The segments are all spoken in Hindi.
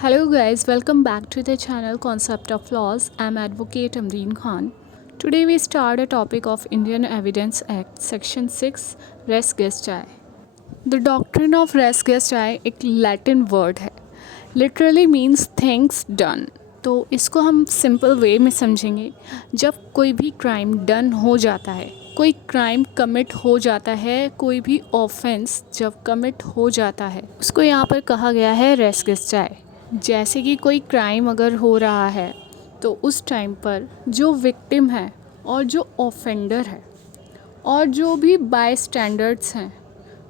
Hello guys, welcome back to the channel Concept of Laws. I'm Advocate Amreen Khan. Today we start a topic of Indian Evidence Act Section 6 Res Gestae. The doctrine of res gestae एक लैटिन वर्ड है, लिटरली मीन्स थिंग्स डन। तो इसको हम सिंपल वे में समझेंगे। जब कोई भी क्राइम डन हो जाता है, कोई क्राइम कमिट हो जाता है, कोई भी ऑफेंस जब कमिट हो जाता है, उसको यहाँ पर कहा गया है रेस गेस्टाए। जैसे कि कोई क्राइम अगर हो रहा है तो उस टाइम पर जो विक्टिम है और जो ऑफेंडर है और जो भी बाय स्टैंडर्ड्स हैं,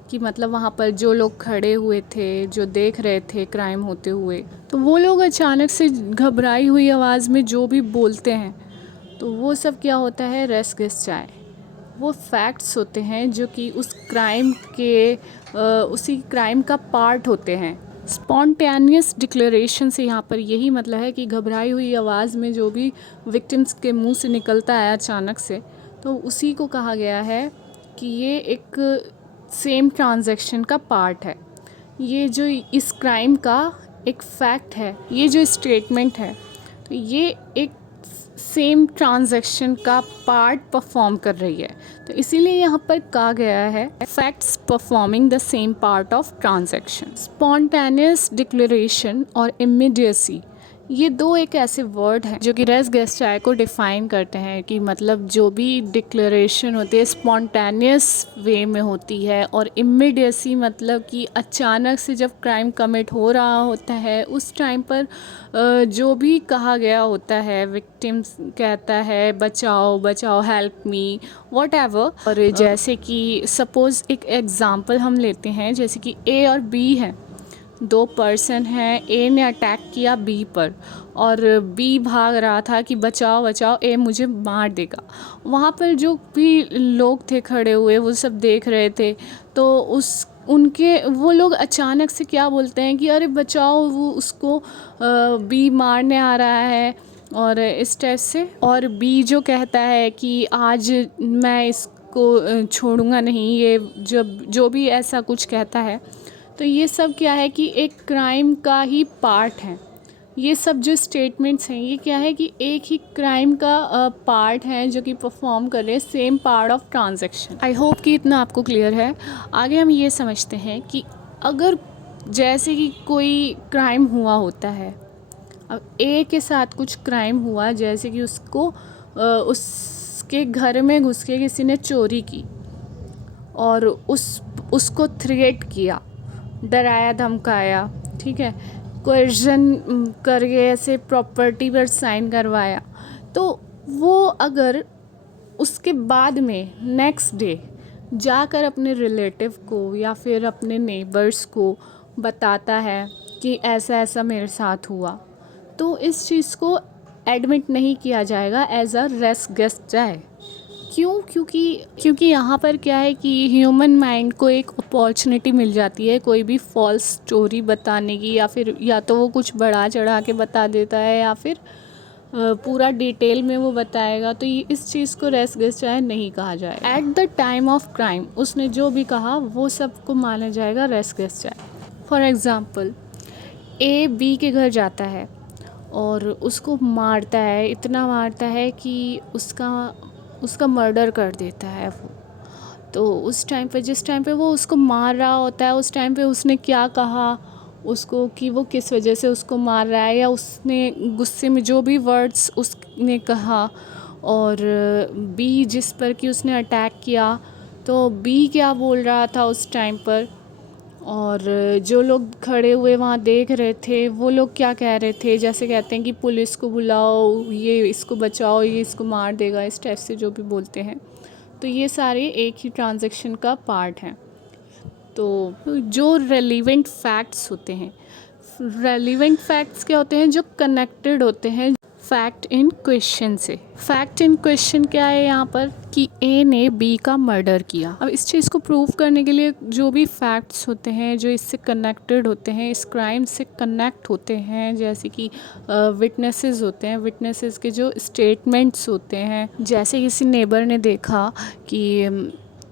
कि मतलब वहाँ पर जो लोग खड़े हुए थे, जो देख रहे थे क्राइम होते हुए, तो वो लोग अचानक से घबराई हुई आवाज़ में जो भी बोलते हैं, तो वो सब क्या होता है, रेस गेस्टाए। वो फैक्ट्स होते हैं जो कि उस क्राइम के उसी क्राइम का पार्ट होते हैं। स्पॉन्टेनियस डिक्लेरेशन से यहाँ पर यही मतलब है कि घबराई हुई आवाज़ में जो भी विक्टिम्स के मुंह से निकलता है अचानक से, तो उसी को कहा गया है कि ये एक सेम ट्रांजैक्शन का पार्ट है। ये जो इस क्राइम का एक फैक्ट है, ये जो स्टेटमेंट है, तो ये एक सेम ट्रांजैक्शन का पार्ट परफॉर्म कर रही है। तो इसीलिए यहाँ पर कहा गया है facts performing the same part of transaction. Spontaneous declaration और इमीडिएसी, ये दो एक ऐसे वर्ड हैं जो कि रेस गेस्टाए को डिफ़ाइन करते हैं कि मतलब जो भी डिक्लेरेशन होती है स्पॉन्टेनियस वे में होती है, और इमीडिएसी मतलब कि अचानक से जब क्राइम कमिट हो रहा होता है उस टाइम पर जो भी कहा गया होता है, विक्टिम्स कहता है बचाओ बचाओ, हेल्प मी, वॉट एवर। और जैसे कि सपोज़ एक एग्ज़ाम्पल हम लेते हैं, जैसे कि ए और बी है, दो पर्सन हैं, ए ने अटैक किया बी पर और बी भाग रहा था कि बचाओ बचाओ, ए मुझे मार देगा। वहाँ पर जो भी लोग थे खड़े हुए, वो सब देख रहे थे, तो वो लोग अचानक से क्या बोलते हैं कि अरे बचाओ, वो उसको बी मारने आ रहा है, और इस टाइप से। और बी जो कहता है कि आज मैं इसको छोड़ूंगा नहीं, ये जब जो भी ऐसा कुछ कहता है, तो ये सब क्या है कि एक क्राइम का ही पार्ट है। ये सब जो स्टेटमेंट्स हैं, ये क्या है कि एक ही क्राइम का पार्ट है जो कि परफॉर्म कर रहे हैं same part of transaction. I hope कि इतना आपको क्लियर है। आगे हम ये समझते हैं कि अगर जैसे कि कोई क्राइम हुआ होता है, अब ए के साथ कुछ क्राइम हुआ, जैसे कि उसके घर में घुस के किसी ने चोरी की और उसको थ्रेट किया, डराया धमकाया, ठीक है, कोएर्जन करके ऐसे प्रॉपर्टी पर साइन करवाया, तो वो अगर उसके बाद में नेक्स्ट डे जाकर अपने रिलेटिव को या फिर अपने नेबर्स को बताता है कि ऐसा ऐसा मेरे साथ हुआ, तो इस चीज़ को एडमिट नहीं किया जाएगा एज अ रेस गेस्टाए। क्यों? क्योंकि यहाँ पर क्या है कि ह्यूमन माइंड को एक अपॉर्चुनिटी मिल जाती है कोई भी फॉल्स स्टोरी बताने की, या फिर या तो वो कुछ बढ़ा चढ़ा के बता देता है या फिर पूरा डिटेल में वो बताएगा, तो ये इस चीज़ को रेस गेस्टाए नहीं कहा जाएगा। At the time of crime उसने जो भी कहा वो सबको माना जाएगा रेस गेस्टाए। फॉर एग्ज़ाम्पल, ए बी के घर जाता है और उसको मारता है, इतना मारता है कि उसका मर्डर कर देता है वो। तो उस टाइम पे, जिस टाइम पे वो उसको मार रहा होता है, उस टाइम पे उसने क्या कहा उसको, कि वो किस वजह से उसको मार रहा है, या उसने गुस्से में जो भी वर्ड्स उसने कहा, और बी जिस पर कि उसने अटैक किया, तो बी क्या बोल रहा था उस टाइम पर, और जो लोग खड़े हुए वहाँ देख रहे थे वो लोग क्या कह रहे थे, जैसे कहते हैं कि पुलिस को बुलाओ, ये इसको बचाओ, ये इसको मार देगा, इस टाइप से जो भी बोलते हैं, तो ये सारे एक ही ट्रांजैक्शन का पार्ट हैं। तो जो रेलिवेंट फैक्ट्स होते हैं, रेलिवेंट फैक्ट्स क्या होते हैं, जो कनेक्टेड होते हैं फैक्ट इन क्वेश्चन से। फैक्ट इन क्वेश्चन क्या है यहाँ पर, कि ए ने बी का मर्डर किया। अब इस चीज़ को प्रूव करने के लिए जो भी फैक्ट्स होते हैं जो इससे कनेक्टेड होते हैं, इस क्राइम से कनेक्ट होते हैं, जैसे कि विटनेसेस होते हैं, विटनेसेस के जो स्टेटमेंट्स होते हैं, जैसे किसी नेबर ने देखा कि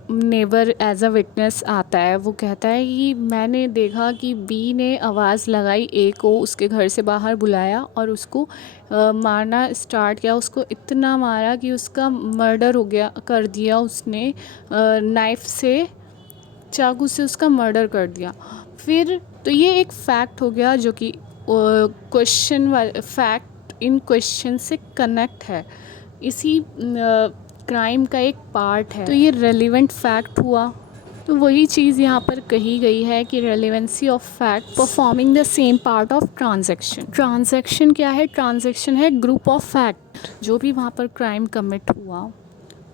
नेबर एज अ विटनेस आता है, वो कहता है कि मैंने देखा कि बी ने आवाज़ लगाई ए को, उसके घर से बाहर बुलाया और उसको मारना स्टार्ट किया। उसको इतना मारा कि उसका मर्डर हो गया, कर दिया उसने, नाइफ़ से, चाकू से उसका मर्डर कर दिया। फिर तो ये एक फैक्ट हो गया जो कि क्वेश्चन वाले फैक्ट इन क्वेश्चन से कनेक्ट है, इसी क्राइम का एक पार्ट है, तो ये रेलिवेंट फैक्ट हुआ। तो वही चीज़ यहाँ पर कही गई है कि relevancy of fact performing the same part of transaction. Transaction क्या है? ट्रांजैक्शन है ग्रुप ऑफ फैक्ट। जो भी वहाँ पर क्राइम कमिट हुआ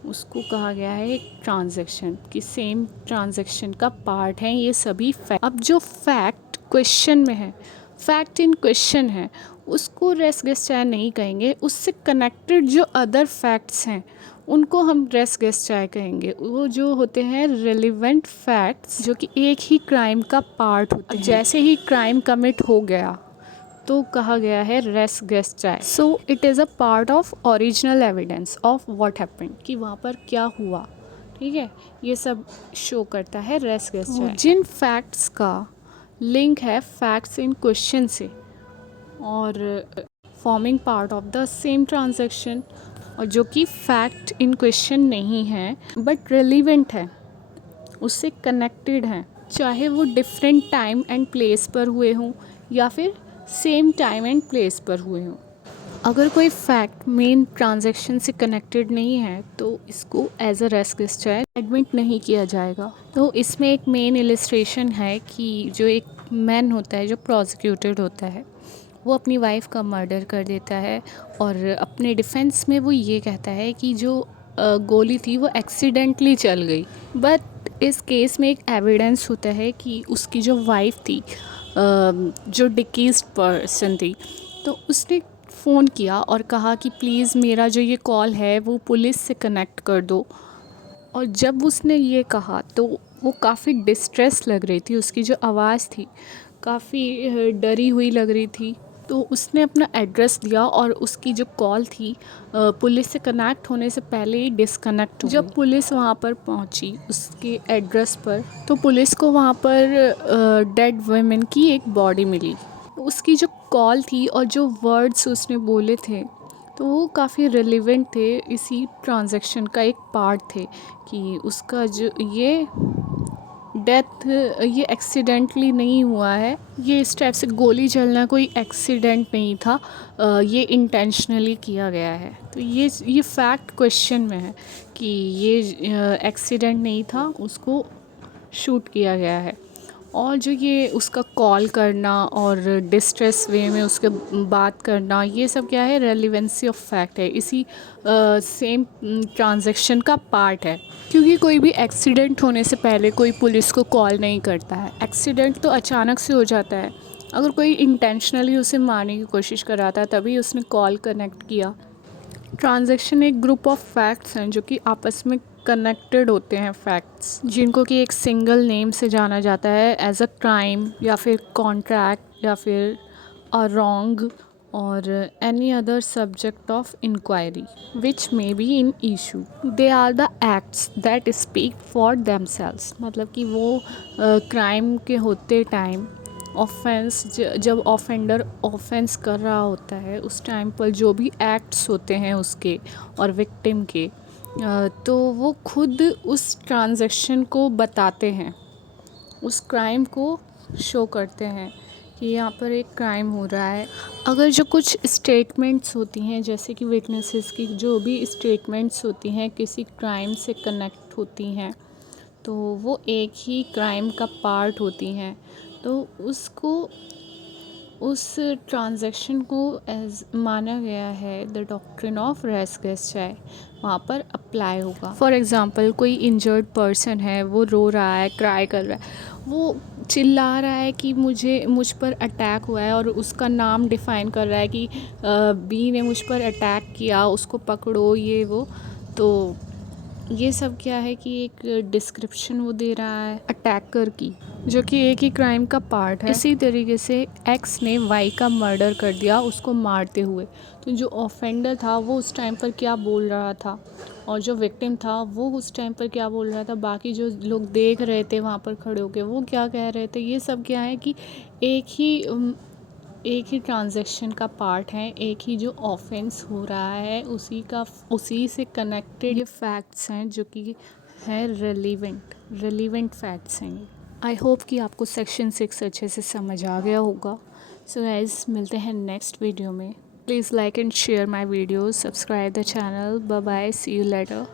उसको कहा गया है एक ट्रांजैक्शन, कि सेम ट्रांजैक्शन का पार्ट है ये सभी फैक्ट। अब जो फैक्ट क्वेश्चन में है, फैक्ट इन क्वेश्चन है, उसको रेस गेस चाहे नहीं कहेंगे, उससे कनेक्टेड जो अदर फैक्ट्स हैं उनको हम रेस गेस चाहे कहेंगे। वो जो होते हैं रेलिवेंट फैक्ट्स, जो कि एक ही क्राइम का पार्ट होते हैं। जैसे ही क्राइम कमिट हो गया तो कहा गया है रेस गेस चाहे। So it is a part of original evidence of what happened, कि वहाँ पर क्या हुआ। ठीक है, ये सब शो करता है रेस गेस चाहे। जिन फैक्ट्स का लिंक है फैक्ट्स इन क्वेश्चन से और forming part of the same transaction, और जो कि फैक्ट इन क्वेश्चन नहीं है बट रेलिवेंट है, उससे कनेक्टेड हैं, चाहे वो डिफरेंट टाइम एंड प्लेस पर हुए हों या फिर सेम टाइम एंड प्लेस पर हुए हों। अगर कोई फैक्ट मेन ट्रांजैक्शन से कनेक्टेड नहीं है तो इसको एज अ रेस गेस चाहे एडमिट नहीं किया जाएगा। तो इसमें एक मेन इलिस्ट्रेशन है कि जो एक मैन होता है जो प्रोसिक्यूटेड होता है, वो अपनी वाइफ का मर्डर कर देता है और अपने डिफेंस में वो ये कहता है कि जो गोली थी वो एक्सीडेंटली चल गई। बट इस केस में एक एविडेंस होता है कि उसकी जो वाइफ थी, जो डिकीज्ड पर्सन थी, तो उसने फ़ोन किया और कहा कि प्लीज़ मेरा जो ये कॉल है वो पुलिस से कनेक्ट कर दो। और जब उसने ये कहा तो वो काफ़ी डिस्ट्रेस लग रही थी, उसकी जो आवाज़ थी काफ़ी डरी हुई लग रही थी। तो उसने अपना एड्रेस दिया और उसकी जो कॉल थी पुलिस से कनेक्ट होने से पहले ही डिस्कनेक्ट हो गई। जब पुलिस वहाँ पर पहुँची उसके एड्रेस पर, तो पुलिस को वहाँ पर डेड वुमेन की एक बॉडी मिली। उसकी जो कॉल थी और जो वर्ड्स उसने बोले थे तो वो काफ़ी रिलेवेंट थे, इसी ट्रांजैक्शन का एक पार्ट थे, कि उसका जो ये डेथ ये एक्सीडेंटली नहीं हुआ है, ये इस टाइप से गोली चलना कोई एक्सीडेंट नहीं था, ये इंटेंशनली किया गया है। तो ये फैक्ट क्वेश्चन में है कि ये एक्सीडेंट नहीं था, उसको शूट किया गया है। और जो ये उसका कॉल करना और डिस्ट्रेस वे में उसके बात करना, ये सब क्या है? रेलिवेंसी ऑफ फैक्ट है, इसी सेम ट्रांजैक्शन का पार्ट है। क्योंकि कोई भी एक्सीडेंट होने से पहले कोई पुलिस को कॉल नहीं करता है, एक्सीडेंट तो अचानक से हो जाता है। अगर कोई इंटेंशनली उसे मारने की कोशिश कर रहा था तभी उसने कॉल कनेक्ट किया। ट्रांजैक्शन एक ग्रुप ऑफ फैक्ट्स हैं जो कि आपस में कनेक्टेड होते हैं फैक्ट्स, जिनको कि एक सिंगल नेम से जाना जाता है एज अ क्राइम या फिर कॉन्ट्रैक्ट या फिर अ रॉन्ग और any other subject of inquiry which may be in issue. They are the acts that speak for themselves, मतलब कि वो क्राइम के होते टाइम ऑफेंस, जब ऑफेंडर ऑफेंस कर रहा होता है उस टाइम पर जो भी एक्ट्स होते हैं उसके और विक्टिम के, तो वो खुद उस ट्रांजैक्शन को बताते हैं, उस क्राइम को शो करते हैं कि यहाँ पर एक क्राइम हो रहा है। अगर जो कुछ स्टेटमेंट्स होती हैं, जैसे कि विटनेसेस की जो भी स्टेटमेंट्स होती हैं किसी क्राइम से कनेक्ट होती हैं, तो वो एक ही क्राइम का पार्ट होती हैं, तो उसको, उस ट्रांजैक्शन को एज माना गया है द डॉक्ट्रिन ऑफ रेस गेस चाहे वहाँ पर अप्लाई होगा। फॉर एग्ज़ाम्पल कोई इंजर्ड पर्सन है, वो रो रहा है, क्राई कर रहा है, वो चिल्ला रहा है कि मुझ पर अटैक हुआ है और उसका नाम डिफ़ाइन कर रहा है कि बी ने मुझ पर अटैक किया, उसको पकड़ो, ये वो। तो ये सब क्या है कि एक डिस्क्रिप्शन वो दे रहा है अटैकर की। जो कि एक ही क्राइम का पार्ट है। इसी तरीके से एक्स ने वाई का मर्डर कर दिया उसको मारते हुए। तो जो ऑफेंडर था वो उस टाइम पर क्या बोल रहा था और जो विक्टिम था वो उस टाइम पर क्या बोल रहा था, बाकी जो लोग देख रहे थे वहाँ पर खड़े होके वो क्या कह रहे थे, ये सब क्या है कि एक ही ट्रांजैक्शन का पार्ट है, एक ही जो ऑफेंस हो रहा है उसी से कनेक्टेड ये फैक्ट्स हैं जो कि है रेलिवेंट फैक्ट्स हैं। आई होप कि आपको सेक्शन 6 अच्छे से समझ आ गया होगा। सो गाइस, मिलते हैं नेक्स्ट वीडियो में। Please like and share my videos, subscribe the channel. Bye bye, see you letter.